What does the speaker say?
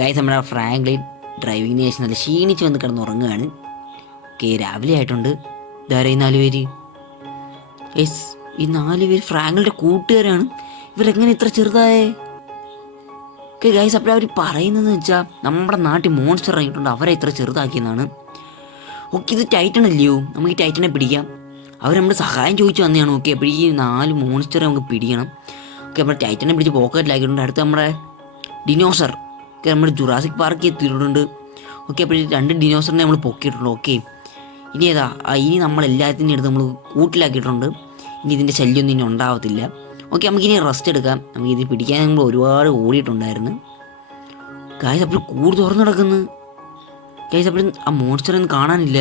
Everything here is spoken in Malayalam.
ഗൈസ് നമ്മുടെ ഫ്രാങ്ക്ലിൻ ഡ്രൈവിംഗ് ശേഷം നല്ല ക്ഷീണിച്ച് വന്ന് കിടന്ന് ഉറങ്ങുകയാണ്. ഓക്കെ രാവിലെ ആയിട്ടുണ്ട്. ഇതാരായി നാല് പേര്? യെസ് ഈ നാല് പേര് ഫ്രാങ്കിളുടെ കൂട്ടുകാരാണ്. ഇവരെങ്ങനെ ഇത്ര ചെറുതായേ? ഓക്കെ ഗൈസ് അപ്പോൾ അവർ പറയുന്നതെന്ന് വെച്ചാൽ നമ്മുടെ നാട്ടിൽ മോൺസ്റ്റർ ഇറങ്ങിയിട്ടുണ്ട്. അവരെ ഇത്ര ചെറുതാക്കിയെന്നാണ്. ഓക്കെ ഇത് ടൈറ്റൺ അല്ലയോ നമുക്ക് ഈ ടൈറ്റനെ പിടിക്കാം. അവർ നമ്മുടെ സഹായം ചോദിച്ചു വന്നതാണ് ഓക്കെ അപ്പോൾ ഈ നാല് മോൺസ്റ്ററെ നമുക്ക് പിടിക്കണം. ഓക്കെ നമ്മുടെ ടൈറ്റനെ പിടിച്ച് പോക്കറ്റിലാക്കിയിട്ടുണ്ട് അടുത്ത് നമ്മുടെ ഡിനോസർ ഓക്കെ നമ്മൾ ജുറാസിക് പാർക്ക് എത്തിയിട്ടുണ്ട്. ഓക്കെ അപ്പോൾ രണ്ട് ഡിനോസറിനെ നമ്മൾ പൊക്കിയിട്ടുണ്ട്. ഓക്കെ. ഇനി ഏതാ? ഇനി നമ്മൾ എല്ലാത്തിന്റെ അടുത്ത് നമ്മൾ കൂട്ടിലാക്കിയിട്ടുണ്ട്. ഇനി ഇതിന്റെ ശല്യമൊന്നും ഇനി ഉണ്ടാവത്തില്ല. ഓക്കെ നമുക്കിനി റെസ്റ്റ് എടുക്കാം. നമുക്ക് ഇത് പിടിക്കാൻ നമ്മൾ ഒരുപാട് ഓടിയിട്ടുണ്ടായിരുന്നു. കായസ് അപ്പോൾ കൂട് തുറന്നു കിടക്കുന്നു ഗൈസ് അപ്പോൾ ആ മോൺസ്റ്റർ ഒന്നും കാണാനില്ല.